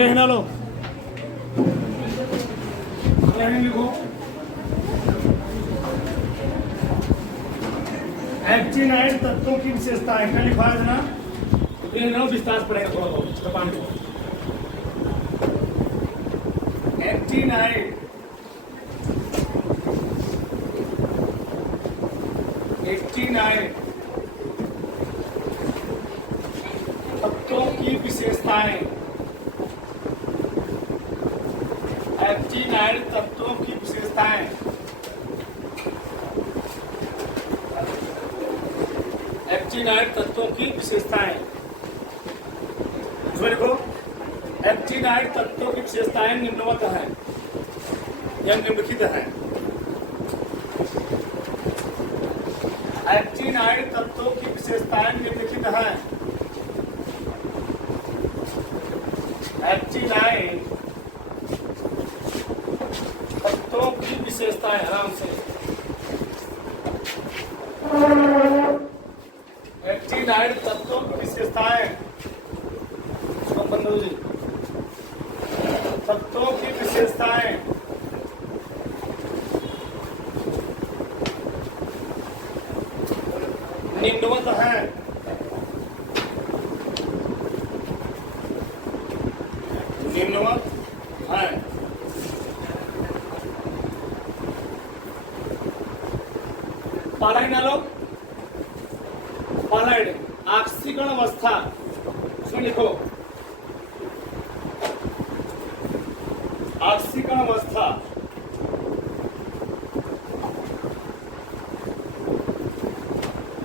लेना लो, लिखो। एक्टिनाइड तत्वों की विशेषताएं क्या लिखा है ना, विस्तार से पढ़ेगा थोड़ा बहुत जपान को। एक्टिनाइड तत्वों की विशेषताएं, एक्टिनाइड तत्वों की विशेषताएं, एक्टिनाइड तत्वों की विशेषताएं। देखो, एक्टिनाइड तत्वों की विशेषताएं निम्नवत हैं या निम्नलिखित हैं। एक्टिनाइड तत्वों की विशेषताएं निम्नलिखित हैं। एक्टिनाइड तत्वों की विशेषताएं, आराम से, एक्टिनाइड तत्वों की विशेषताएं, तत्वों की विशेषताएं निम्नवत हैं। निम्नवत हैं। पहला ही ना लो, पहला ऑक्सीकरण अवस्था, उसमें लिखो ऑक्सीकरण अवस्था।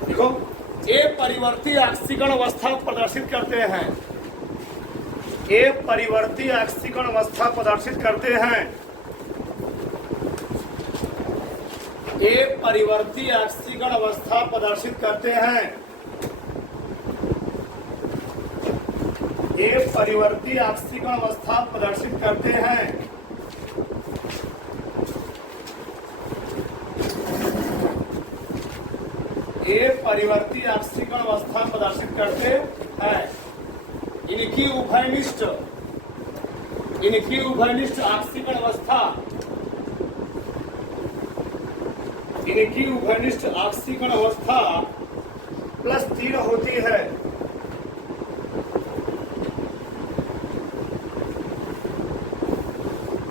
देखो, ये परिवर्ती ऑक्सीकरण अवस्था प्रदर्शित करते हैं। ये परिवर्ती ऑक्सीकरण अवस्था प्रदर्शित करते हैं। ये परिवर्ती ऑक्सीकरण अवस्था प्रदर्शित करते हैं। ये परिवर्ती ऑक्सीकरण अवस्था प्रदर्शित करते हैं। ये परिवर्ती ऑक्सीकरण अवस्था प्रदर्शित करते हैं। इनकी उभयनिष्ठ ऑक्सीकरण अवस्था, इनकी उभयनिष्ठ ऑक्सीकरण अवस्था +3 होती है।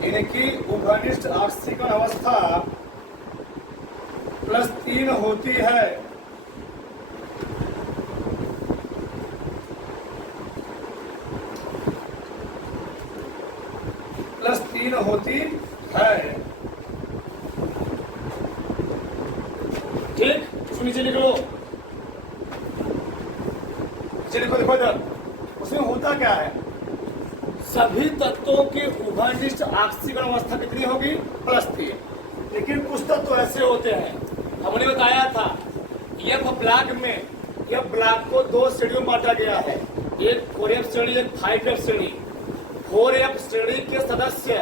इनकी उभयनिष्ठ ऑक्सीकरण अवस्था +3 होती है। +3 होती है। ठीक, नीचे लिख लो, लिखो इधर। उसमें होता क्या है, सभी तत्वों की उभयनिष्ठ ऑक्सीकरण अवस्था कितनी होगी, +3। लेकिन कुछ तत्व ऐसे होते हैं, हमने बताया था एफ ब्लॉक में, एफ ब्लॉक को 2 श्रेणियों में बांटा गया है, एक 4F श्रेणी, एक 5F श्रेणी। 4F श्रेणी के सदस्य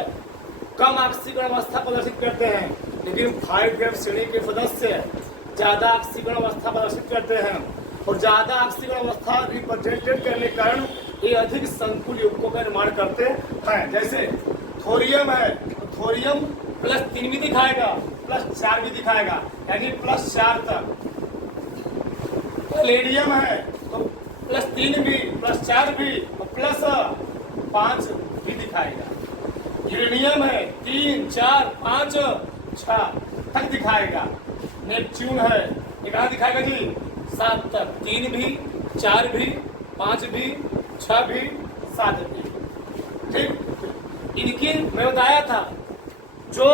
कम ऑक्सीकरण अवस्था प्रदर्शित करते हैं, लेकिन 5F श्रेणी के सदस्य ज्यादा ऑक्सीकरण अवस्था प्रदर्शित करते हैं। और ज्यादा ऑक्सीकरण अवस्था रिप्रेजेंटेड करने के कारण ये अधिक संकुल युग्मों का निर्माण करते हैं। जैसे थोरियम है तो थोरियम +3 भी दिखाएगा, +4 भी दिखाएगा, यानी +4 तक। पैलेडियम है तो +3 भी, +4 भी और +5 भी दिखाएगा। यूरेनियम है 3, 4, 5, 6 तक दिखाएगा। नेपच्यून है, ये कहाँ दिखाएगा जी, 7 तक, 3 भी, 4 भी, 5 भी, 6 भी, 7 भी। ठीक, इनकी मैं बताया था जो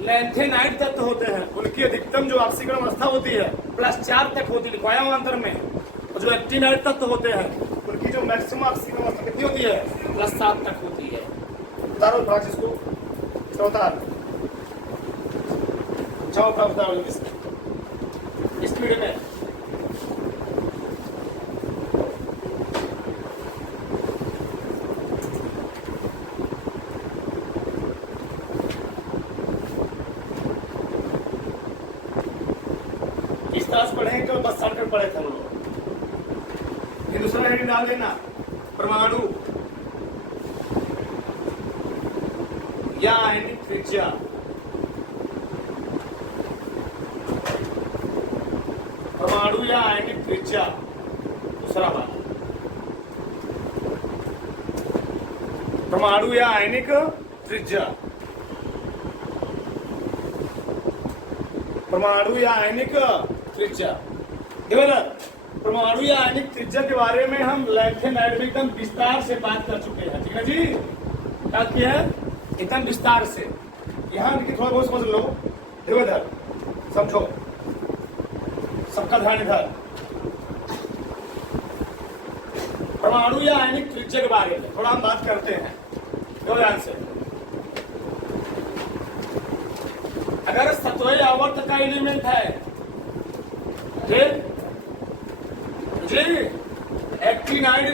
लैंथेनाइड तत्व होते हैं उनकी अधिकतम जो ऑक्सीकरण अवस्था होती है +4 तक होती है, लिखवाया हुआ अंतर में। और जो एक्टिनाइड तत्व होते हैं उनकी जो मैक्सिमम ऑक्सीकरण अवस्था कितनी होती है, +7 तक होती है। उतारो फ्रांस इसको, उतार जाओ फ्रांस, स्पीड में। इस तरह से पढ़ेंगे तो बस शॉर्टकट पढ़े थे हम लोग। दूसरा हेडिंग डाल देना, परमाणु। या आयनिक त्रिज्या परमाणु या आयनिक त्रिज्या। दूसरा बात, परमाणु या आयनिक त्रिज्या, परमाणु या आयनिक त्रिज्या। देखो ना, परमाणु या आयनिक त्रिज्या के बारे में हम लैंथेनाइड में एकदम विस्तार से बात कर चुके हैं, ठीक है जी। क्या किया है, एकदम विस्तार से। यहाँ थोड़ा बहुत समझ लो, देखो इधर समझो, सबका ध्यान इधर। परमाणु या आयनिक त्रिज्या के बारे में थोड़ा हम बात करते हैं, देखो ध्यान से। अगर सतोय आवर्त का एलिमेंट है, ठीक जी, एक्टिनाइड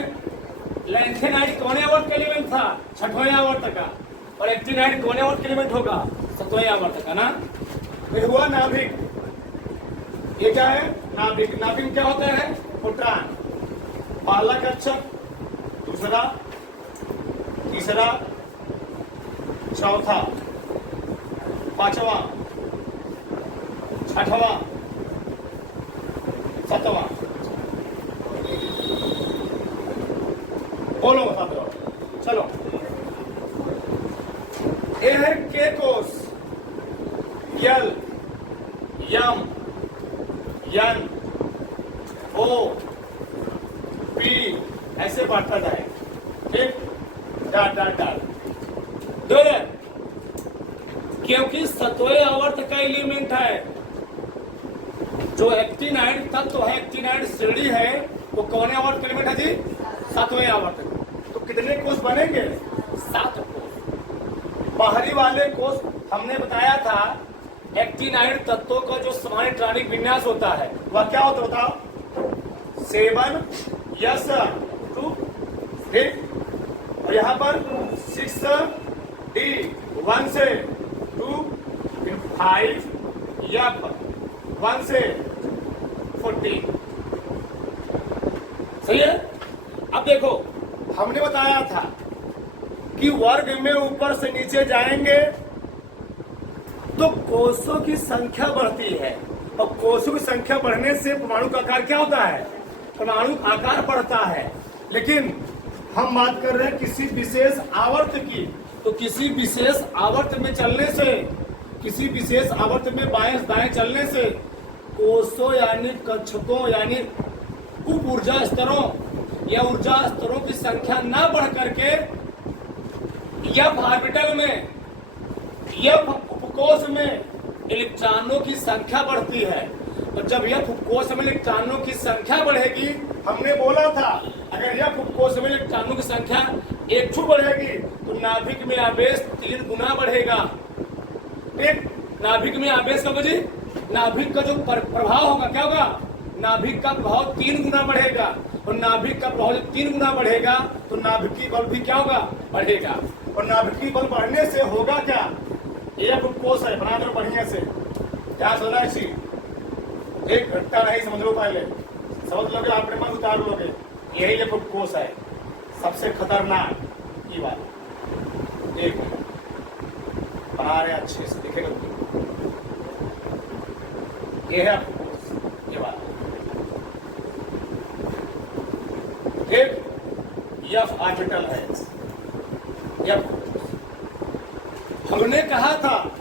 लैंथेनाइड कौन आवर्त का एलिमेंट था, छठवें आवर्त का, और एक्टिनाइड कौन आवर्त का एलिमेंट होगा, सतवें आवर्त का ना। फिर हुआ नाभिक, ये क्या है, नाभिक। नाभिक क्या होता है, प्रोटॉन। पहला कक्षक, दूसरा, तीसरा, चौथा, पांचवा, छठवा, सातवां। बोलो बताते हो, चलो। ये है के कोष, यल, यम, यन, ओ, पी, ऐसे बढ़ता जाए, ठीक, डाट डाट डाट। दो, क्योंकि सतवें आवर्त का एलिमेंट है, जो एक्टिनाइड तत्व है, एक्टिनाइड श्रेणी है, वो कौन आवर्त का एलिमेंट है जी, सातवें आवर्त। तो कितने कोष बनेंगे, 7 कोष। बाहरी वाले कोष हमने बताया था, एक्टिनाइड तत्वों का जो सामान्य ट्रानिक विन्यास होता है वह क्या होता, बताओ, 7s2, ठीक, और यहाँ पर 6d 1 से 2, फिर 5f 1 से 14, सही है। अब देखो, हमने बताया था कि वर्ग में ऊपर से नीचे जाएंगे तो कोषों की संख्या बढ़ती है, और कोषों की संख्या बढ़ने से परमाणु का आकार क्या होता है, परमाणु आकार बढ़ता है। लेकिन हम बात कर रहे हैं किसी विशेष आवर्त की, तो किसी विशेष आवर्त में चलने से, किसी विशेष आवर्त में बाएं दाएं चलने से कोषों यानी कक्षकों यानी उप ऊर्जा स्तरों या ऊर्जा स्तरों की संख्या ना बढ़ करके एफ ऑर्बिटल में, एफ उपकोष में इलेक्ट्रॉनों की संख्या बढ़ती है। और जब एफ उपकोष में इलेक्ट्रॉनों की संख्या बढ़ेगी, हमने बोला था अगर एफ उपकोष में इलेक्ट्रॉनों की संख्या 1 बढ़ेगी तो नाभिक में आवेश 3 गुना बढ़ेगा, ठीक। नाभिक में आवेश का जी, नाभिक का जो प्रभाव होगा क्या होगा, नाभिक का प्रभाव 3 गुना बढ़ेगा, और नाभिक का प्रभाव जब 3 गुना बढ़ेगा तो नाभिकीय बल भी क्या होगा, बढ़ेगा। और नाभिकीय बल बढ़ने से होगा क्या, एफ उपकोष है, बना दो बढ़िया से, क्या समझना है चीज, एक घंटा नहीं समझ लो, पहले समझ लोगे, अपने मन उतार लोगे, यही एफ उपकोष है, सबसे खतरनाक की बात। एक बना रहे अच्छे से, देखेगा ये है ये बात, ठीक। एफ ऑर्बिटल है, एफ। हमने कहा था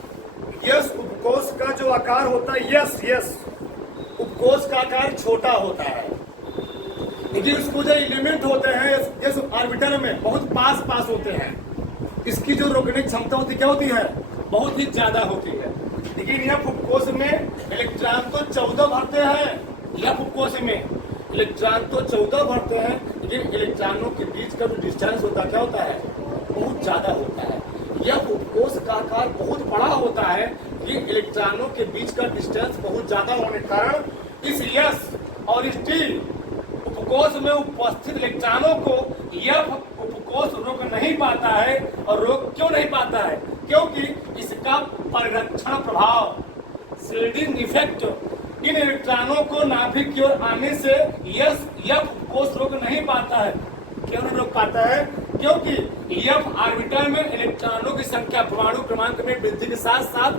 यस उपकोष का जो आकार होता है, यस उपकोष का आकार छोटा होता है, लेकिन उसको जो एलिमेंट होते हैं यस ऑर्बिटल में बहुत पास होते हैं, इसकी जो रोकने की क्षमता होती क्या होती है, बहुत ही ज्यादा होती है। लेकिन यह उपकोष में इलेक्ट्रॉन तो 14 भरते हैं, यह उपकोष में इलेक्ट्रॉन तो 14 भरते हैं, लेकिन इलेक्ट्रॉनों के बीच का जो डिस्टेंस होता है क्या होता है, बहुत ज्यादा होता है। यह उपकोष का आकार बहुत बड़ा होता है, लेकिन इलेक्ट्रॉनों के बीच का डिस्टेंस बहुत ज्यादा होने के कारण इस यस और इस टी उपकोष में उपस्थित इलेक्ट्रॉनों को यह उपकोष रोक नहीं पाता है। और रोक क्यों नहीं पाता है, क्योंकि इसका परिरक्षण प्रभाव, शील्डिंग इफेक्ट, इन इलेक्ट्रॉनों को नाभिक की ओर आने से यह उपकोष रोक नहीं पाता है। क्यों नहीं रोक पाता है? क्योंकि एफ ऑर्बिटल में इलेक्ट्रॉनों की संख्या परमाणु क्रमांक में वृद्धि के साथ साथ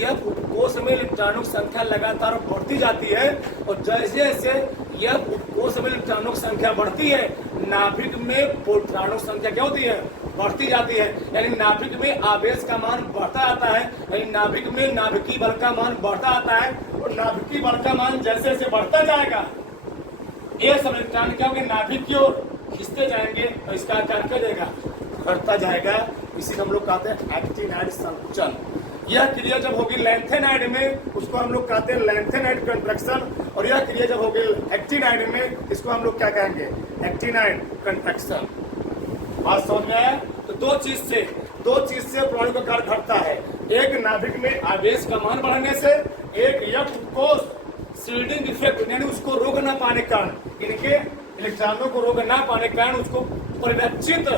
एफ उपकोष में इलेक्ट्रॉनों की संख्या लगातार बढ़ती जाती है, और जैसे जैसे एफ उपकोष में इलेक्ट्रॉनों की संख्या बढ़ती है, नाभिक में प्रोटॉनों की संख्या क्या होती है? बढ़ती जाती है। यानी नाभिक में आवेश का मान बढ़ता आता है, यानी नाभिक में नाभिकीय बल का मान बढ़ता आता है, और नाभिकीय बल का मान जैसे जैसे बढ़ता जाएगा ये सब इलेक्ट्रॉन क्या होंगे? नाभिक की ओर खींचते जाएंगे, और इसका आकार क्या देगा? घटता जाएगा। इसी को हम लोग कहते हैं एक्टिनाइड संकुचन। यह क्रिया जब होगी लैंथेनाइड में, उसको हम लोग कहते हैं लैंथेनाइड कंट्रैक्शन, और यह क्रिया जब होगी एक्टिनाइड में, इसको हम लोग क्या कहेंगे? Actinide contraction. बात समझ में आया? तो दो चीज से परमाणु का आकार घटता है, एक नाभिक में आवेश का मान बढ़ने से, एक एफ उपकोष शील्डिंग इफेक्ट, यानी उसको रोक न पाने के कारण, इनके इलेक्ट्रॉनों को रोक न पाने के कारण, उसको परिरक्षित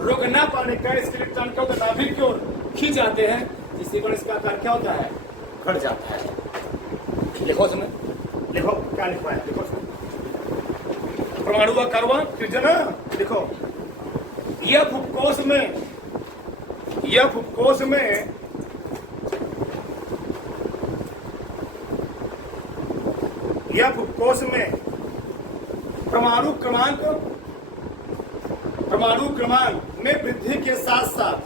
रोक न पाने के कारण इसके इलेक्ट्रॉन क्या होता है? नाभिक की ओर खींच जाते हैं, जिससे पर इसका आकार क्या होता है? घट जाता है। लिखो इसमें, लिखो क्या लिखवा है, लिखो इसमें परमाणु का कार्बन फ्यूजन, लिखो एफ उपकोष में परमाणु क्रमांक में वृद्धि के साथ साथ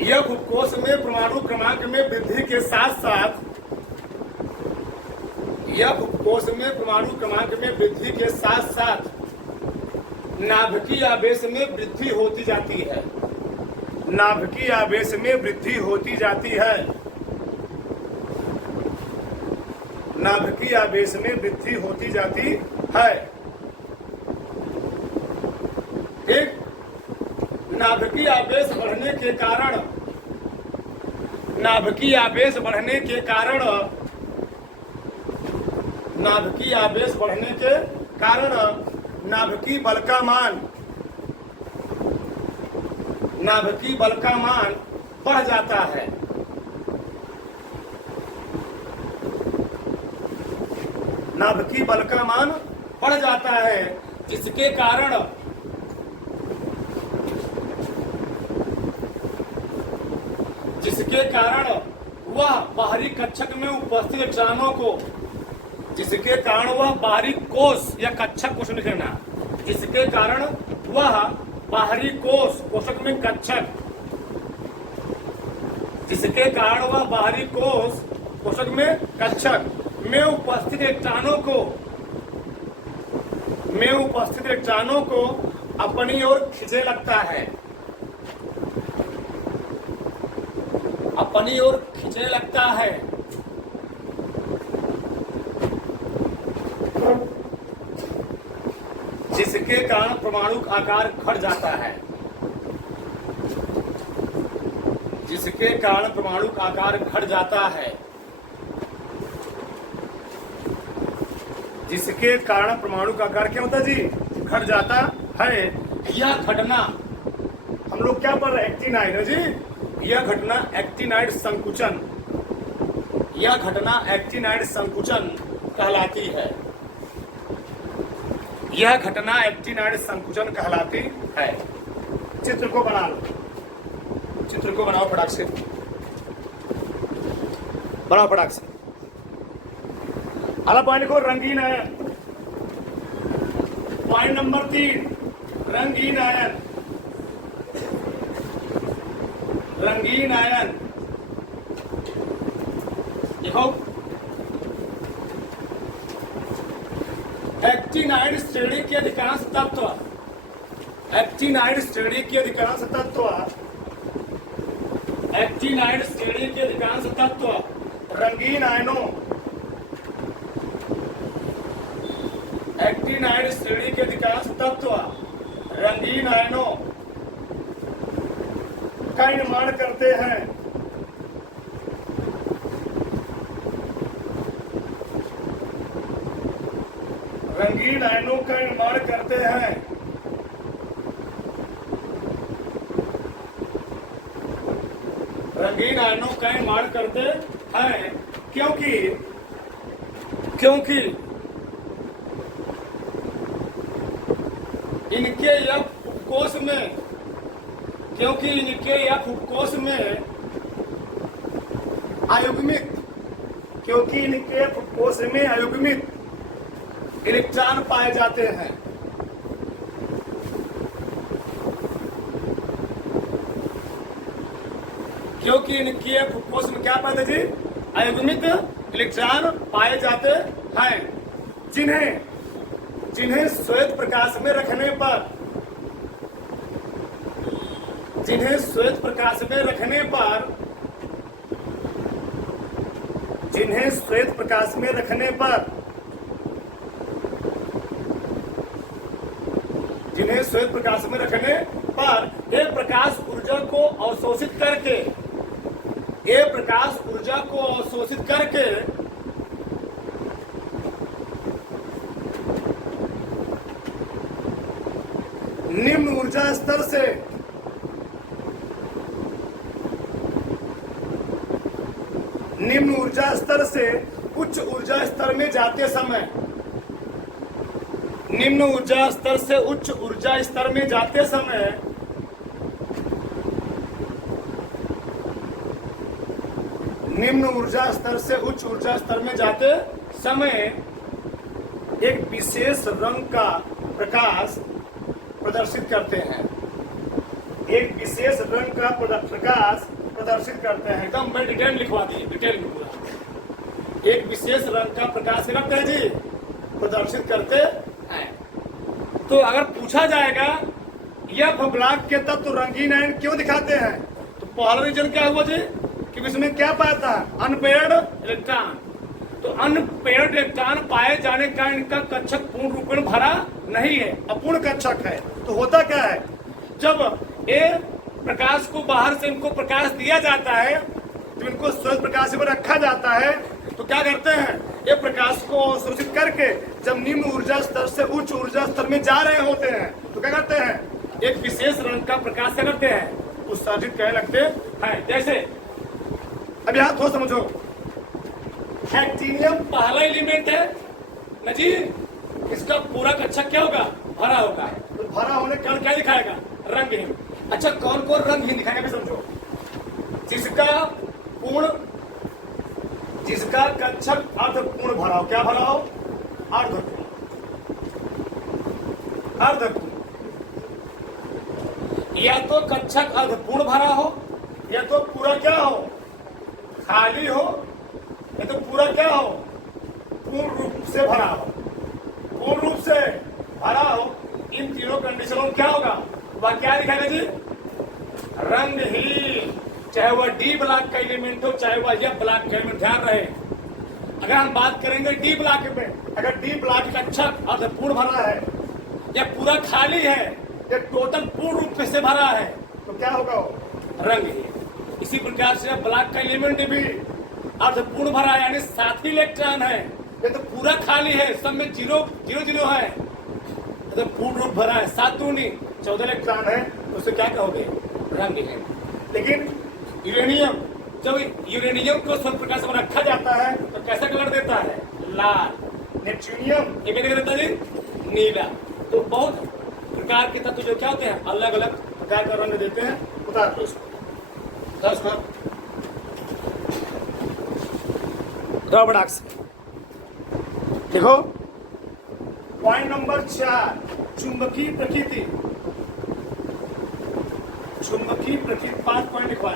एफ उपकोष में परमाणु क्रमांक में वृद्धि के साथ साथ एफ उपकोष में परमाणु क्रमांक में वृद्धि के साथ साथ नाभिकीय आवेश में वृद्धि होती जाती है। नाभिकीय आवेश में वृद्धि होती जाती है। नाभिकीय आवेश में वृद्धि होती जाती है। ठीक? नाभिकीय आवेश बढ़ने के कारण नाभिकीय आवेश बढ़ने के कारण नाभिकीय बल का मान बढ़ जाता है। नाभिकीय बल का मान बढ़ जाता है, जिसके कारण वह बाहरी कक्षक में उपस्थित इलेक्ट्रॉनों को, जिसके कारण वह बाहरी कोष या कक्षक, कुछ नहीं कहना, जिसके कारण वह बाहरी कोषक में कक्षक, जिसके कारण वह बाहरी कोषक में कक्षक में उपस्थित इलेक्ट्रॉनों को अपनी ओर खींचने लगता है। अपनी ओर खींचने लगता है। जिसके कारण परमाणु का आकार घट जाता है। जिसके कारण परमाणु का आकार घट जाता है। जिसके कारण परमाणु का आकार क्या होता है जी? घट जाता है। यह घटना हम लोग क्या पढ़ रहे हैं? एक्टिनाइड है जी। यह घटना एक्टिनाइड संकुचन, यह घटना एक्टिनाइड संकुचन कहलाती है। यह घटना एक्टिनाइड संकुचन कहलाती है। चित्र को बना लो, चित्र को बनाओ फटाक से, बनाओ फटाक से। अगला पॉइंट को रंगीन आयन। पॉइंट नंबर 3, रंगीन आयन। रंगीन आयन देखो, एक्टिनाइड श्रेणी के अधिकांश तत्व, एक्टिनाइड श्रेणी के अधिकांश तत्व, एक्टिनाइड श्रेणी के अधिकांश तत्व रंगीन आयनों, एक्टिनाइड श्रेणी के अधिकांश तत्व रंगीन आयनों का निर्माण करते हैं। रंगीन आयनों का निर्माण करते हैं। रंगीन आयनों का निर्माण करते हैं क्योंकि इनके यह उपकोष में, क्योंकि इनके यह उपकोष में अयुग्मित, क्योंकि इनके उपकोष में अयुग्मित इलेक्ट्रॉन पाए जाते हैं। क्योंकि इनके उपकोष में क्या पाते जी, अयुग्मित इलेक्ट्रॉन पाए जाते हैं, जिन्हें श्वेत प्रकाश में रखने पर, जिन्हें श्वेत प्रकाश में रखने पर, जिन्हें श्वेत प्रकाश में रखने पर, जिन्हें श्वेत प्रकाश में रखने पर ये प्रकाश ऊर्जा को अवशोषित करके, ये प्रकाश ऊर्जा को अवशोषित करके निम्न ऊर्जा स्तर से निम्न ऊर्जा स्तर से उच्च ऊर्जा स्तर में जाते समय, निम्न ऊर्जा स्तर से उच्च ऊर्जा स्तर में जाते समय निम्न ऊर्जा स्तर से उच्च ऊर्जा स्तर में जाते समय एक विशेष रंग का प्रकाश प्रदर्शित करते हैं, एक विशेष रंग का प्रकाश प्रदर्शित करते हैं। एकदम मैं डिटेल लिखवा दिए, डिटेल में पूरा। एक विशेष रंग का प्रकाश करते हैं जी, प्रदर्शित करते हैं। तो अगर पूछा जाएगा यह ब्लॉक के तत्व रंगीन आयन क्यों दिखाते हैं, तो पहला रीजन क्या हुआ जी कि इसमें क्या पाता है, अनपेयर्ड इलेक्ट्रॉन। तो अनपेयर्ड इलेक्ट्रॉन पाए जाने का इनका कक्षक पूर्ण रूप में भरा नहीं है, अपूर्ण कक्षक है। तो होता क्या है, जब ये प्रकाश को बाहर से इनको प्रकाश दिया जाता है, जब इनको श्वेत प्रकाश में रखा जाता है, तो क्या करते हैं, ये प्रकाश को अवशोषित करके जब निम्न ऊर्जा स्तर से उच्च ऊर्जा स्तर में जा रहे होते हैं, तो क्या करते हैं, एक विशेष रंग का प्रकाश क्या करते हैं, उत्सर्जित करने लगते हैं। जैसे अब यहां थोड़ा समझो, एक्टीनियम पहला एलिमेंट है ना जी, इसका पूरा कक्षक क्या होगा, भरा होगा। तो भरा होने का क्या दिखाएगा, रंगहीन। अच्छा कौन कौन रंगहीन दिखाएगा भी समझो, जिसका पूर्ण, जिसका कक्षक अर्धपूर्ण भरा हो, क्या भरा हो, अर्धपूर्ण, अर्धपूर्ण। या तो कक्षक अर्धपूर्ण भरा हो, या तो पूरा क्या हो, खाली हो, या तो पूरा क्या हो, पूर्ण रूप से भरा हो, पूर्ण रूप से भरा हो। इन तीनों कंडीशनों में क्या होगा, वह क्या दिखाएगा जी, रंगहीन। चाहे वह डी ब्लॉक का एलिमेंट हो, चाहे वह यह ब्लॉक का एलिमेंट, ध्यान रहे। अगर हम बात करेंगे डी ब्लॉक में, अगर डी ब्लॉक का कक्षक अर्धपूर्ण भरा है, या पूरा खाली है, या टोटल पूर्ण रूप से भरा है, तो क्या होगा, रंगहीन। इसी प्रकार से ब्लॉक का एलिमेंट भी अर्धपूर्ण भरा है, यानी 7 इलेक्ट्रॉन है, ये तो पूरा खाली है, सब में 0 0 0 है, तो पूर्ण रूप भरा है, 7 दूनी 14 इलेक्ट्रॉन है, तो उसे क्या कहोगे, रंगहीन। लेकिन यूरेनियम, जब यूरेनियम को स्वर्ण प्रकाश में रखा जाता है तो कैसा कलर देता है, लाल। नेपच्यूनियम ये क्या देता है, नीला। तो बहुत प्रकार के तत्व जो क्या होते हैं, अलग अलग प्रकार का रंग देते हैं। उतार दो इसको, देखो पॉइंट नंबर 4, चुंबकीय प्रकृति। चुंबकीय प्रकृति 5 पॉइंट लिखवा,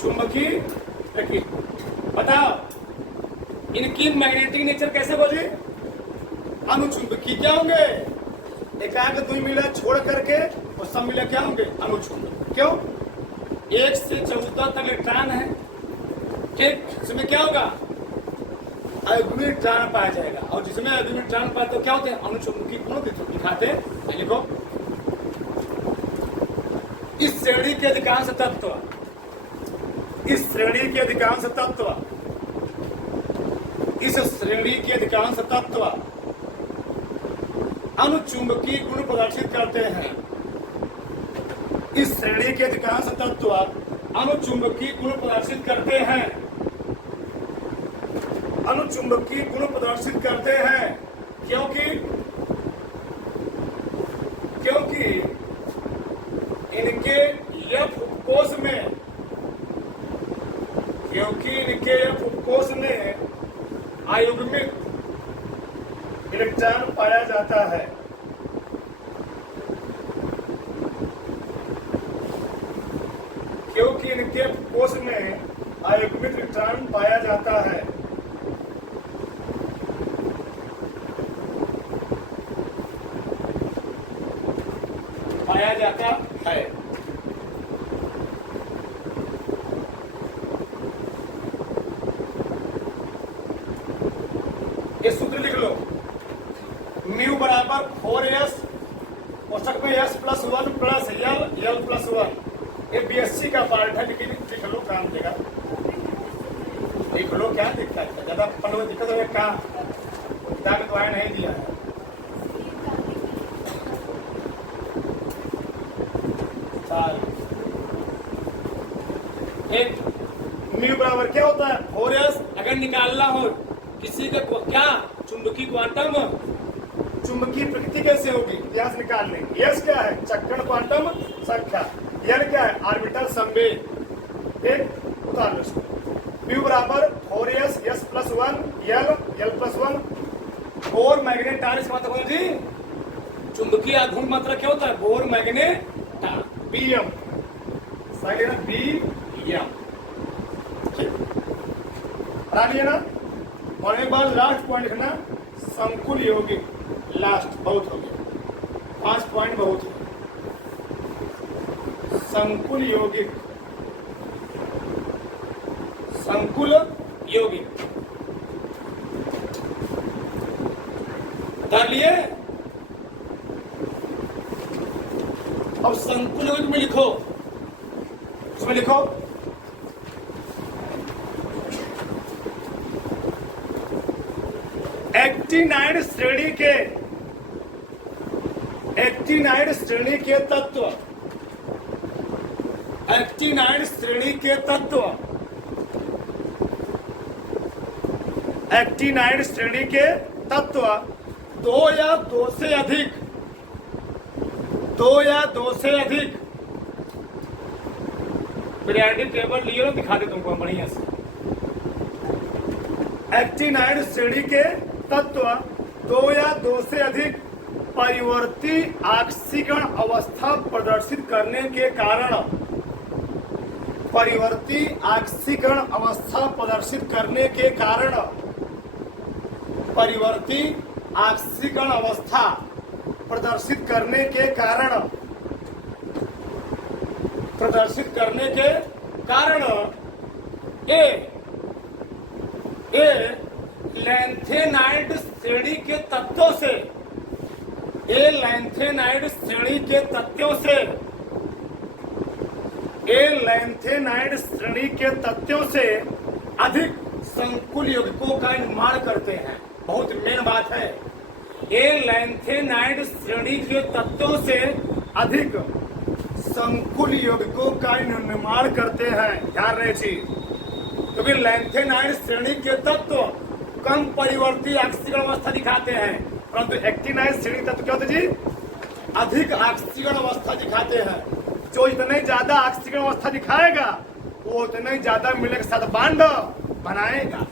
चुंबकीय प्रकृति बताओ, इनकी मैग्नेटिक नेचर कैसे बोली, अनुचुंबकीय क्या होंगे, एकाग्र 2 मिला छोड़ करके और सब मिला क्या होंगे, अनुचुंबक। क्यों, 1 से 14 तक इलेक्ट्रॉन है, ठीक, इसमें क्या होगा, अयुग्मित इलेक्ट्रॉन पाया जाएगा, और जिसमें अयुग्मित इलेक्ट्रॉन पाए तो क्या होते हैं, अनुचुंबकीय गुण दिखाते हैं। लिखो, इस श्रेणी के अधिकांश तत्व, इस श्रेणी के अधिकांश तत्व, इस श्रेणी के अधिकांश तत्व अनुचुंबकीय गुण प्रदर्शित करते हैं। इस श्रेणी के अधिकांश तत्व अनुचुंबकीय गुण प्रदर्शित करते हैं, अनुचुंबकीय गुण प्रदर्शित करते हैं, क्योंकि क्योंकि इनके एफ उपकोष में अयुग्मित इलेक्ट्रॉन पाया जाता है। क्योंकि इनके कोष में अयुग्मित इलेक्ट्रॉन पाया जाता है। ये सूत्र लिख लो, म्यू बराबर 4s औसत में s plus 1 plus l plus 1। ये बीएससी का पार्ट है, लेकिन लिख लो, काम देगा। लिख लो, क्या दिक्कत है? ज्यादा पढ़ने में दिक्कत है क्या? किताब में तो आया नहीं दिया है। एक म्यू बराबर क्या होता है? 4s। अगर निकालना हो किसी का क्या चुंबकीय क्वांटम, चुंबकीय प्रकृति कैसे होगी इतिहास निकाल लेंगे। यस क्या है? चक्रण क्वांटम संख्या। यल क्या है? ऑर्बिटल संवेग। एक उतार लो। म्यू बराबर 4s s plus 1 l plus 1। Bore magnetar इसका मतलब जी चुंबकीय आघूर्ण मात्रा क्या होता है? बोर मैग्नेटार Bm सही है ना? Bm है ना? और एक बार लास्ट पॉइंट लिखना, संकुल यौगिक। लास्ट बहुत हो गया, 5 पॉइंट बहुत है। संकुल यौगिक, संकुल यौगिक कर लिए। अब संकुल यौगिक में लिखो, उसमें लिखो एक्टिनाइड श्रेणी के तत्व, एक्टिनाइड श्रेणी के तत्व, एक्टिनाइड श्रेणी के तत्व 2 या 2 से अधिक, 2 या 2 से अधिक पीरियोडिक टेबल लिए, दिखा दे तुमको बढ़िया से। एक्टिनाइड श्रेणी के तत्व 2 या 2 से अधिक परिवर्ती ऑक्सीकरण अवस्था प्रदर्शित करने के कारण, परिवर्ती ऑक्सीकरण अवस्था प्रदर्शित करने के कारण, परिवर्ती ऑक्सीकरण अवस्था प्रदर्शित करने के कारण, प्रदर्शित करने के कारण ए लैंथेनाइड श्रेणी के तत्वों से, ए लैंथेनाइड श्रेणी के तत्वों से, ए लैंथेनाइड श्रेणी के तत्वों से अधिक संकुल यौगिकों का निर्माण करते हैं। बहुत मेन बात है, ए लैंथेनाइड श्रेणी के तत्वों से अधिक संकुल यौगिकों का निर्माण करते हैं। ध्यान रहे जी, क्योंकि लैंथेनाइड श्रेणी के तत्व कम परिवर्ती ऑक्सीकरण अवस्था दिखाते हैं, परंतु एक्टिनाइड श्रेणी तत्व क्या होते जी? अधिक ऑक्सीकरण अवस्था दिखाते हैं। जो इतने ज्यादा ऑक्सीकरण अवस्था दिखाएगा वो उतने ज्यादा मिलने के साथ बांड बनाएगा।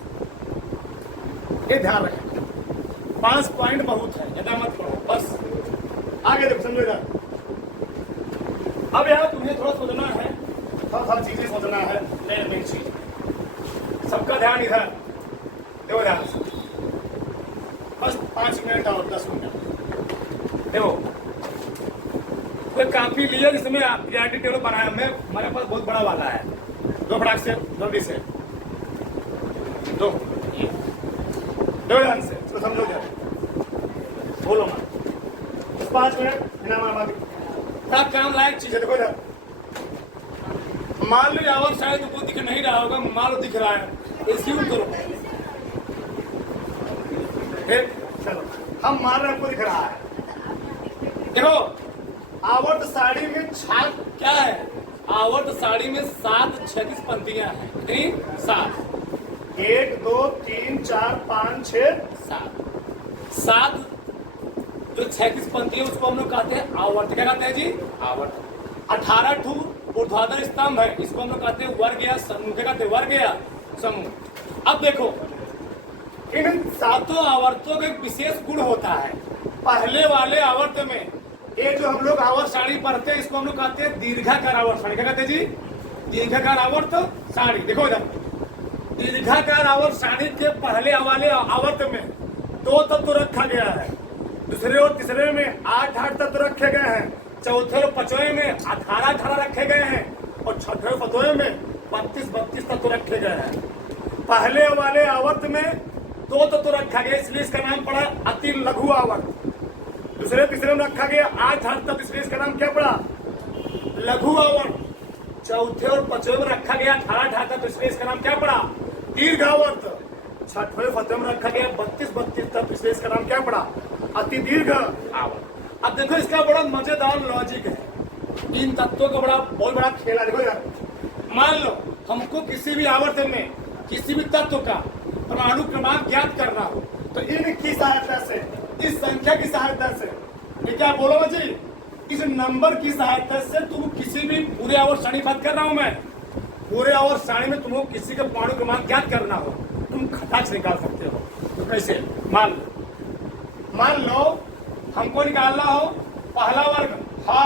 ये ध्यान रखें। 5 पॉइंट बहुत है, ज्यादा मत पढ़ो, बस आगे देखो, समझो इधर। अब यार तुम्हें थोड़ा सोचना है, थोड़ा चीजें सोचना है, मेन चीज। सबका ध्यान इधर देखो, ध्यान से बस 5 मिनट और 10 मिनट देखो। कोई काफी लिया जिसमें पीरियोडिक टेबल बनाया, मैं हमारे पास बहुत बड़ा वाला है। दो फटाक से, जल्दी से दो, ध्यान से इसको समझो, क्या बोलो मत। 5 मिनट बिना काम लायक चीज है। देखो इधर, मान लो और शायद वो दिख नहीं रहा होगा, मान लो दिख रहा है, एज्यूम करो। चलो हम मान रहे हैं आपको दिख रहा है। देखो आवर्त साड़ी में छाप क्या है? आवर्त साड़ी में 7 क्षैतिज पंक्तियां हैं। कितनी? 7। 1 2 3 4 5 6 7 जो जो 36 पंक्ति है उसको हम लोग कहते हैं आवर्त। क्या कहते हैं जी? आवर्त। 18 ठू ऊर्ध्वाधर स्तंभ है, इसको हम लोग कहते हैं वर्ग या समूह। क्या कहते हैं? वर्ग या समूह। अब देखो इन सातों आवर्तों का एक विशेष गुण होता है। पहले वाले आवर्त में ये जो हम लोग आवर्त सारणी पढ़ते हैं इसको हम लोग कहते हैं दीर्घाकार आवर्त सारणी। क्या कहते हैं जी? दीर्घाकार आवर्त सारणी। देखो इधर, दीर्घाकार आवर्त सारणी के पहले वाले आवर्त में 2 तत्व रखा गया है, दूसरे और तीसरे में 8 तत्व रखे गए हैं, चौथे और पांचवें में 18 रखे गए हैं, और छठे और सातवें में 32 तत्व रखे गए हैं। पहले वाले आवर्त में 2 तत्व रखा गया, इसलिए इसका नाम पड़ा अति लघु आवर्त। दूसरे तीसरे में रखा गया 8 तत्व, इसलिए इसका नाम क्या पड़ा? लघु आवर्त। चौथे और पांचवें में रखा गया 18 तत्व, इसलिए इसका नाम क्या पड़ा? दीर्घ आवर्त। छठवें सातवें में रखा गया 32 तत्व, इसलिए इसका नाम क्या पड़ा? अति दीर्घ आवर्त। अब देखो इसका बड़ा मजेदार लॉजिक है, इन तत्वों का बहुत बड़ा खेल है। देखो यार, मान लो हमको किसी भी आवर्त में किसी भी तत्व का परमाणु क्रमांक ज्ञात करना हो, तो इनकी सहायता से, इस संख्या की सहायता से, ये क्या बोलो जी, इस नंबर की सहायता से तुम किसी भी पूरे आवर्त सारणी बात कर रहा हूं मैं, पूरे आवर्त सारणी में तुमको किसी का परमाणु क्रमांक ज्ञात करना हो, तुम खटाक से निकाल सकते हो। तो कैसे? मान लो हमको निकालना हो पहला वर्ग हा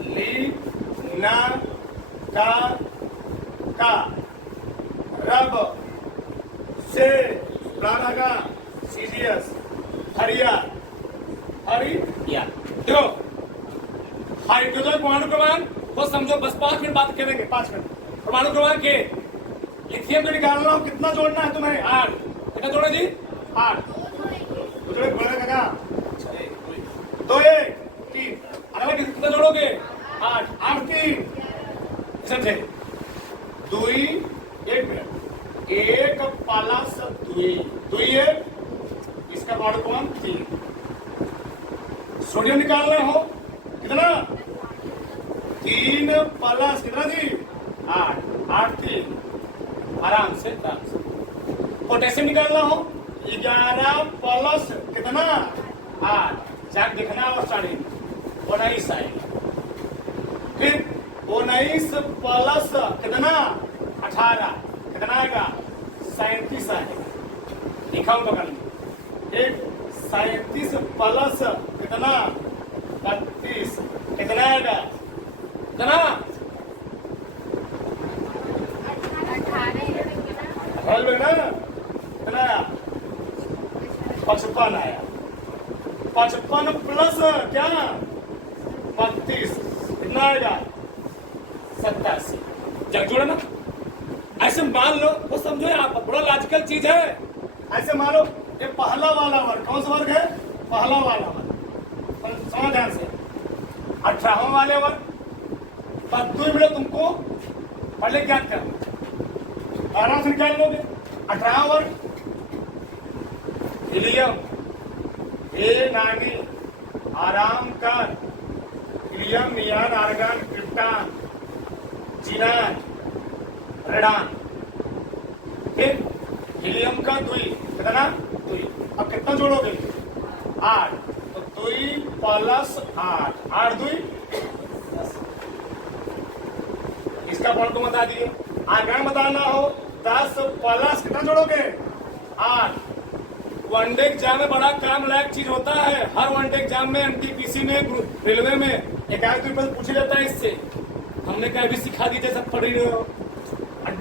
ली ना का रब से रागा सीरियस हरिया देखो हाइड्रोजन परमाणु क्रमांक वो समझो, बस 5 मिनट बात करेंगे, 5 मिनट। परमाणु क्रमांक के लिथियम को निकालना हो, कितना जोड़ना है तुम्हें? 8। कितना जोड़े जी? 8। बढ़ेगा 2 1 3, अलग कितना जोड़ोगे? 8 8 3 समझे? 2 1 मिनट 1 प्लस 2 1, इसका परमाणु क्रमांक 3। सोडियम निकालना हो कितना? 3 प्लस कितना जी? 8 8 3, आराम से 10। पोटेशियम निकालना हो 11 प्लस कितना? 8, चाक देखना और साढ़े 19 आएगा। फिर 19 प्लस कितना? 18, कितना आएगा? 37 आएगा। लिखा बगल में, एक 37 प्लस कितना? 32, कितना आएगा? कितना? 55 आया। 55 प्लस क्या? 32, कितना आएगा? 87। जग जोड़ा ना, ऐसे मान लो, वो समझो आप, बड़ा लॉजिकल चीज है। ऐसे मान लो ये पहला वाला वर्ग, कौन सा वर्ग है? पहला वाला वर्ग, समझ ध्यान से। 18वां वाले वर्ग, बस 2 मिनट तुमको पहले क्या करना, आराम से निकाल लोगे। 18वां वर्ग हीलियम, ए नानी आराम कर, helium neon argon krypton xenon radon. फिर हीलियम का 2, कितना? 2। अब कितना जोड़ोगे? 8, तो 2 प्लस 8, 8 2 10। इसका पॉइंट को बता दिए। आर्गन बताना हो 10 प्लस कितना जोड़ोगे? 8। वनडे एग्जाम में बड़ा काम लायक चीज होता है। हर वनडे एग्जाम में, एनटीपीसी में, रेलवे में एक आध पेपर पूछे जाता है इससे। हमने कहा भी सिखा दीजिए, सब पढ़ रहे हो।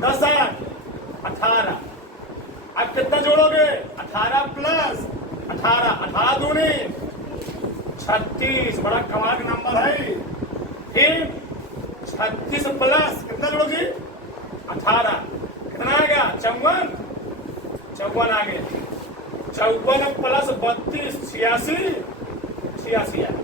10 8 18। अब कितना जोड़ोगे? 18 प्लस 18, 18 दूनी 36, बड़ा कमाल का नंबर है। फिर 36 प्लस कितना जोड़ोगे? 18, कितना आएगा? 54, 54 आ गए। 54 प्लस 32 86, 86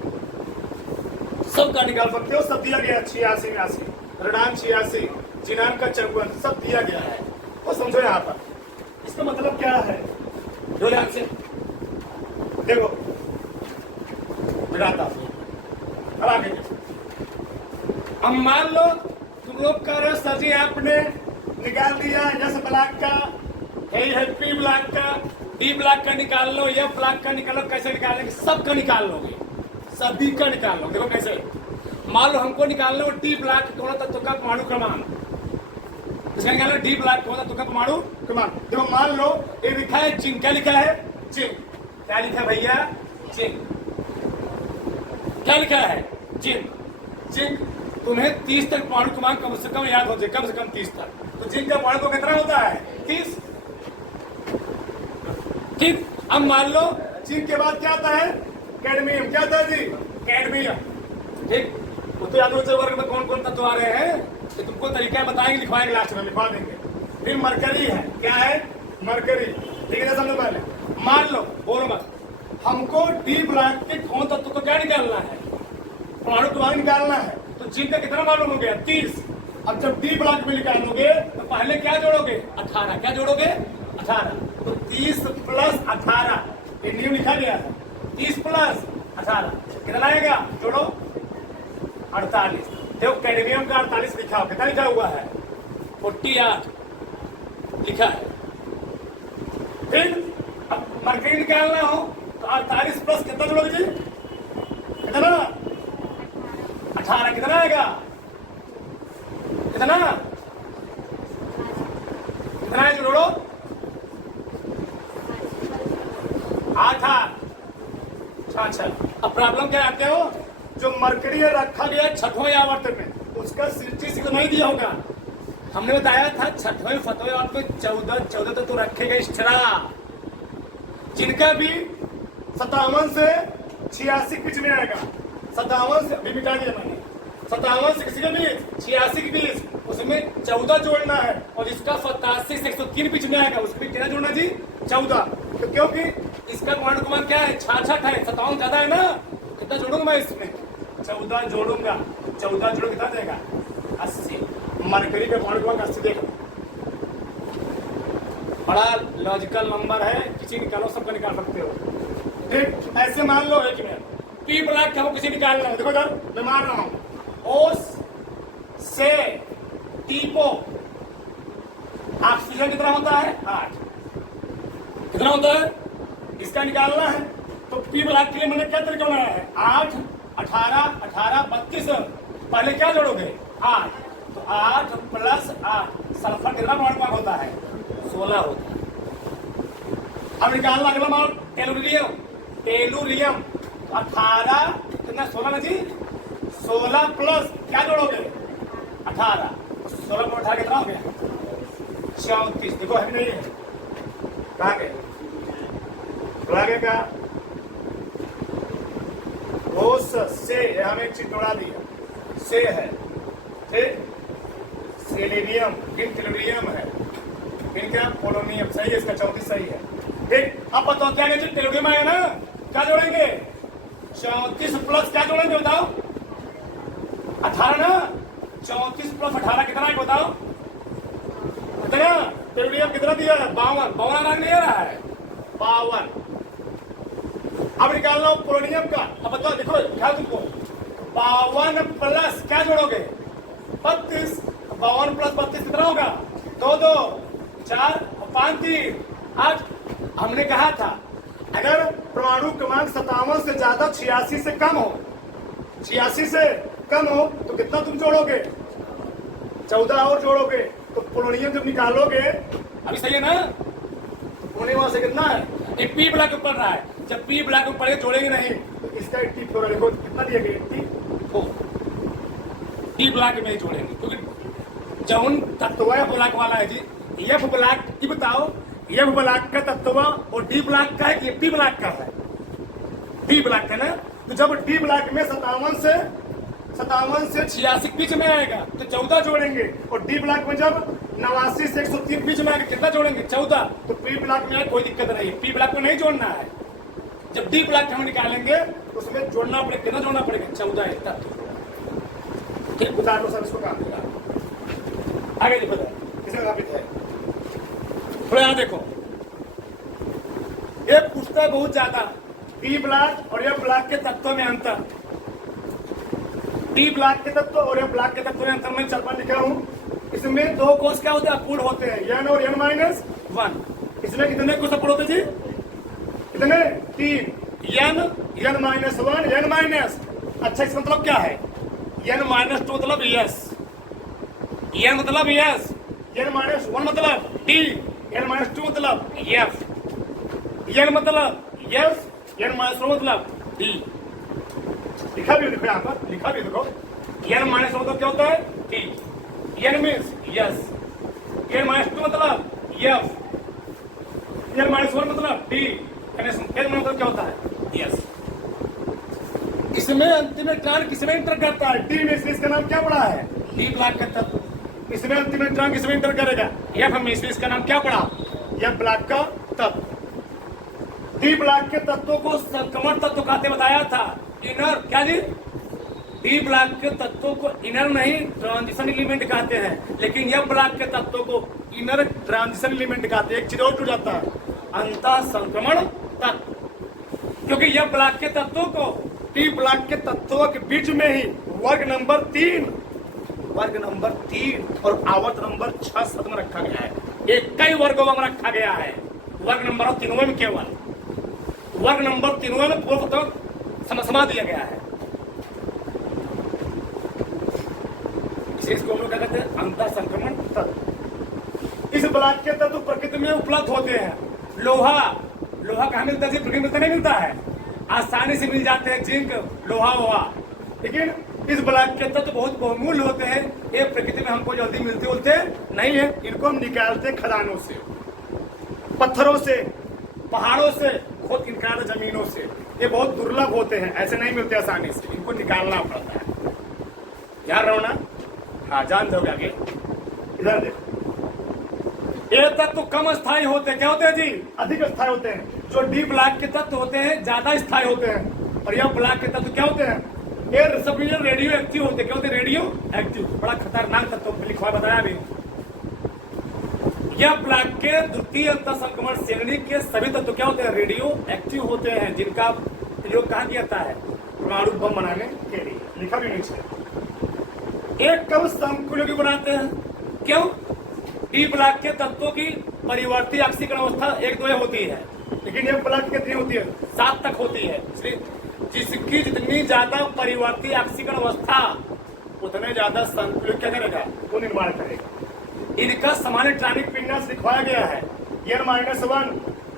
सब का निकाल सकते हो, सब दिया गया। 86 82, रेडान 86, जिनान का 54, सब दिया गया है। तो समझो यहाँ पर इसका मतलब क्या है? जो ध्यान से देखो, मिलाता अब आगे। अब मान लो तुम लोग कह रहे हो सर जी आपने निकाल दिया यस ब्लॉक का, हैप्पी ब्लॉक का, डी ब्लॉक का निकाल लो, एफ ब्लॉक का निकालो, कैसे निकालेंगे? सबका निकाल लोगे, सभी का निकाल लो। देखो कैसे, मान लो हमको निकालना हो डी ब्लॉक कौन तत्व का परमाणु क्रमांक, इसका निकालना डी ब्लॉक कौन तत्व का परमाणु क्रमांक। देखो मान लो ये लिखा है जिंक, क्या लिखा है? जिंक। क्या लिखा है भैया? जिंक। क्या लिखा है? जिंक। जिंक तुम्हें 30 तक परमाणु क्रमांक कम से कम याद हो जाए, कम से कम 30 तक। तो जिंक का परमाणु क्रमांक कितना होता है? 30। ठीक, अब मान लो जिंक के बाद क्या आता है? कैडमियम। क्या आता है जी? कैडमियम। ठीक, वो तो याद हो जाए वर्ग में कौन कौन तत्व आ रहे हैं, तो तुमको तरीका बताएंगे, लिखवाएंगे, लास्ट में लिखवा देंगे। फिर मरकरी है। क्या है? मरकरी। ठीक है, समझ पहले मान लो, बोलो मत, हमको डी ब्लॉक के कौन तत्व को क्या निकालना है? परमाणु क्रमांक निकालना है। तो जिंक का कितना मालूम हो गया? 30। अब जब डी ब्लॉक में निकालोगे तो पहले क्या जोड़ोगे? 18। क्या जोड़ोगे? 18। तो 30 प्लस 18, ये नियम लिखा गया है। 30 प्लस 18 कितना आएगा? जोड़ो, 48। देखो कैडमियम का 48 लिखा हो, कितना लिखा हुआ है? 48 लिखा है। फिर अब मरकरी निकालना हो तो 48 प्लस कितना जोड़ोगे जी? कितना? 18। कितना आएगा? कितना? कितना है जोड़ो? 8। अच्छा, अब प्रॉब्लम क्या आते हो? जो मरकरी रखा गया 6वें आवर्त में, उसका सिर्फ नहीं दिया होगा। हमने बताया था 6वें 7वें आवर्त में 14 तो रखेगा एक्स्ट्रा, जिनका भी 57 से 86 के बीच में आएगा। 57 से अभी मिटा दिया मैंने, 57 से किसी के बीच, 86 के बीच, उसमें 14 जोड़ना है। और इसका 87 से 103 बीच में आएगा, उसमें कितना जोड़ना जी? 14। तो क्योंकि इसका परमाणु क्रमांक क्या है? 66 है, 57 ज्यादा है ना, तो कितना जोड़ूंगा मैं इसमें? 14 जोड़ूंगा। 14 जोड़ कितना देगा? 80। मरकरी का परमाणु क्रमांक 80 देखो, बड़ा लॉजिकल नंबर है, किसी निकालो, सबका निकाल सकते हो। ठीक, ऐसे मान लो एक में पी ब्लॉक हमको किसी निकालना है। देखो इधर मैं मान रहा हूं, ओस से टीपो ऑक्सीजन कितना होता है? 8। कितना होता है? इसका निकालना है। तो पी ब्लॉक के लिए मैंने क्या तरीका बनाया है? 8, 18, 18, 32। पहले क्या जोड़ोगे? 8। तो 8 प्लस 8, सल्फर कितना परमाणु क्रमांक होता है? 16 होता है। अब निकालना अगला मान टेलुरियम। टेलुरियम 18 कितना? 16 ना जी? 16 प्लस क्या जोड़ोगे? 18। 16 में 18 कितना हो गया? 34। देखो अभी नहीं है, कहा गए? आगे का ओस से हमें एक चीज जोड़ा दिया, से है। ठीक, सेलेनियम, टेलुरियम है, इनका पोलोनियम सही है, इसका 34 सही है। ठीक, अब बताओ क्या कहेंगे? टेलुरियम आएगा ना, क्या जोड़ेंगे? 34 प्लस क्या जोड़ेंगे बताओ? 18 ना। 34 प्लस 18 कितना है बताओ? कितना? टेलुरियम कितना दिया है? 52। 52 रंग नहीं आ रहा है, 52। अब निकालना हो पोलोनियम का। अब बताओ, देखो ख्याल तुमको, 52 प्लस क्या जोड़ोगे? 32। 52 प्लस 32 कितना होगा? 2 2 4 और 5 3 8। हमने कहा था अगर परमाणु क्रमांक 57 से ज्यादा 86 से कम हो, 86 से कम हो तो कितना तुम जोड़ोगे? 14 और जोड़ोगे। तो पोलोनियम जब निकालोगे, अभी सही है ना? पोलोनियम वहां से कितना है? एक पी ब्लॉक ऊपर रहा है, जब पी ब्लॉक ऊपर जोड़ेंगे नहीं तो इसका 84 देखो कितना दिया गया? 84। डी ब्लॉक में ही जोड़ेंगे, क्योंकि जौन तत्व ब्लॉक वाला है जी, एफ ब्लॉक की बताओ, एफ ब्लॉक का तत्व और डी ब्लॉक का है कि पी ब्लॉक का है? डी ब्लॉक का ना। तो जब डी ब्लॉक में 57 से 86 बीच में आएगा तो 14 जोड़ेंगे, और डी ब्लॉक में जब 89 से 103 बीच में आएगा कितना जोड़ेंगे? 14। तो पी ब्लॉक में कोई दिक्कत नहीं है, पी ब्लॉक को नहीं जोड़ना है। जब डी ब्लॉक हम निकालेंगे तो उसमें जोड़ना पड़ेगा, कितना जोड़ना पड़ेगा? 14 है तब। ठीक, बता दो सर, इसको काम देगा। आगे देखो किसका स्थापित है, थोड़ा यहाँ देखो, ये पूछता है बहुत ज्यादा, पी ब्लॉक और ये ब्लॉक के तत्व में अंतर। डी ब्लॉक के तत्व और ये ब्लॉक के तत्व में अंतर में 4 लिखा हूं। इसमें 2 कोष क्या होते हैं? अपूर्ण होते हैं, n और n-1। इसमें कितने कोष अपूर्ण होते जी? कितने? 3 n माइनस 1 n माइनस, अच्छा इसका मतलब क्या है? n माइनस 2 मतलब यस, n मतलब यस, n माइनस 1 मतलब d, n माइनस 2 मतलब यस, n मतलब यस, n माइनस 1 मतलब d। लिखा भी देखो, यहाँ पर लिखा भी देखो, n माइनस 1 तो क्या होता है? d, n means yes, n minus 2 मतलब यस, n माइनस 1 मतलब d, n मतलब क्या होता है? यस। इसमें अंतिम ट्रांस किसमें इंटर करता है? डी में, इसका नाम क्या पड़ा है? डी ब्लॉक का तत्व। इसमें अंतिम ट्रांस किसमें इंटर करेगा? एफ में, इसका नाम क्या पड़ा? एफ ब्लॉक का तत्व। डी ब्लॉक के तत्वों को संक्रमण तत्व कहते बताया था। इनर क्या जी? डी ब्लॉक के तत्वों को इनर नहीं ट्रांजिशन एलिमेंट कहते हैं, लेकिन एफ ब्लॉक के तत्वों को इनर ट्रांजिशन एलिमेंट कहते हैं। एक चीज और टूट जाता है, अंतः संक्रमण तत्व, क्योंकि यह ब्लॉक के तत्वों को टी ब्लॉक के तत्वों के बीच में ही वर्ग नंबर 3 और आवर्त नंबर 6 सद में रखा गया है। एक कई वर्गों में रखा गया है, वर्ग नंबर 3 में केवल वर्ग नंबर 3 में पूर्व तक समा दिया गया है। इसको हम लोग क्या कहते हैं? अंतर संक्रमण तत्व। इस ब्लॉक के तत्व प्रकृति में उपलब्ध होते हैं। लोहा कहाँ मिलता है? प्रकृति में नहीं मिलता है, आसानी से मिल जाते हैं, जिंक, लोहा वोहा, लेकिन इस ब्लॉक के तत्व बहुत बहुमूल्य होते हैं। ये प्रकृति में हमको जल्दी मिलते नहीं है। इनको हम निकालते हैं खदानों से, पत्थरों से, पहाड़ों से, खोद के निकालते जमीनों से। ये बहुत दुर्लभ होते हैं, ऐसे नहीं मिलते आसानी से, इनको निकालना पड़ता है। याद रहो ना? हाँ, जान दोगे आगे। इधर देखो, ये तत्व कम स्थायी होते हैं। क्या होते हैं जी? अधिक स्थायी होते हैं। जो डी ब्लॉक के तत्व होते हैं ज्यादा स्थायी होते हैं, और यह ब्लॉक के तत्व क्या होते हैं? ये सब रेडियो एक्टिव होते हैं। क्या होते हैं? रेडियो एक्टिव, बड़ा खतरनाक तत्व लिखवा बताया अभी। यह ब्लॉक के द्वितीय अंतर संक्रमण श्रेणी के सभी तत्व क्या होते हैं? रेडियो एक्टिव होते हैं, जिनका प्रयोग कहाँ किया जाता है? परमाणु बम बनाने के लिए। लिखा भी नीचे। एक कम समकुल्योगी बनाते हैं। क्यों? डी ब्लॉक के तत्वों की परिवर्ती ऑक्सीकरण अवस्था 1-2 होती है, लेकिन ये ब्लॉक कितनी होती है? 7 तक होती है। इसलिए जिसकी जितनी ज्यादा परिवर्ती ऑक्सीकरण अवस्था, उतने ज्यादा संकुल क्या करेगा? वो निर्माण करेगा। इनका सामान्य ट्रानिक विन्यास लिखवाया गया है। n-1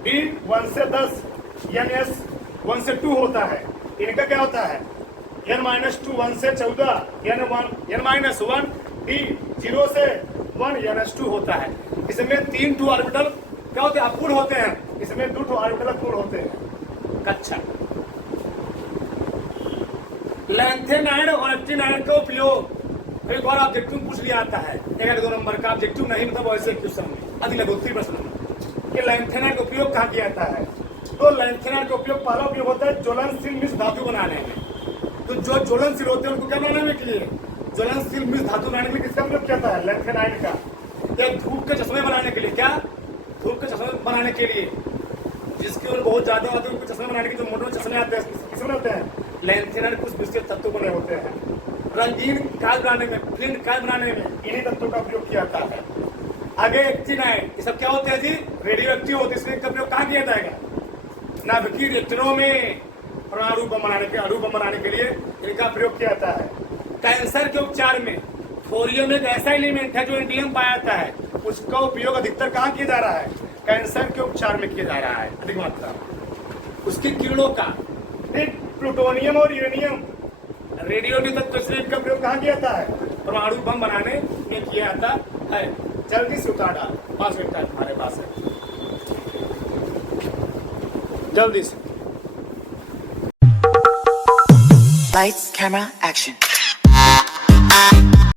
डी 1 से 10, ns 1 से 2 होता है। इनका क्या होता है? n-2 1 से 14, n-1 डी 0 से 1 ns2 होता है। इसमें 3 2 ऑर्बिटल क्या होते हैं? अपूर्ण होते हैं। इसमें 2 ऑर्बिटल अपूर्ण होते हैं। कक्षा लैंथेनाइड और एक्टिनाइड का उपयोग एक बार ऑब्जेक्टिव पूछ लिया आता है। 1-2 नंबर का ऑब्जेक्टिव नहीं, मतलब वैसे क्वेश्चन में अधिक लघुत्तरीय प्रश्न में कि लैंथेनाइड का उपयोग कहाँ किया जाता है? तो लैंथेनाइड का उपयोग, पहला उपयोग होता है ज्वलनशील मिश्र धातु बनाने में। तो जो ज्वलनशील होते हैं उनको क्या बनाने के लिए? ज्वलनशील मिश्र धातु बनाने के लिए किसका उपयोग किया जाता है? लैंथेनाइड का। या धूप के चश्मे बनाने के लिए। क्या? धूप के चश्मे बनाने के लिए, जिसकी उम्र बहुत ज्यादा होती है, उनको चश्मे बनाने के जो मोटे चश्मे आते हैं, किसमें होते हैं? लैंथेनाइड कुछ विशेष तत्व बने होते हैं। रंगीन कागज बनाने में, प्रिंट कागज बनाने में इन्हीं तत्वों का उपयोग किया जाता है। आगे एक्टिनाइड, ये सब क्या होते हैं जी? रेडियो एक्टिव होते हैं। इसमें इनका उपयोग कहाँ किया जाएगा? नाभिकीय रिएक्टरों में परमाणु बम बनाने के, अणु बम बनाने के लिए इनका प्रयोग किया जाता है। कैंसर के उपचार में थोरियम एक ऐसा एलिमेंट है जो इंडियम पाया जाता है, उसका उपयोग अधिकतर कहाँ किया जा रहा है? कैंसर के उपचार में किया जा रहा है अधिक मात्रा। उसकी किरणों का प्लूटोनियम और यूरेनियम रेडियोनिक तत्व से इनका प्रयोग कहाँ किया जाता है? परमाणु बम बनाने में किया जाता है। जल्दी से उतार डाल, 5 मिनट हमारे पास है, जल्दी से। Lights, camera, action.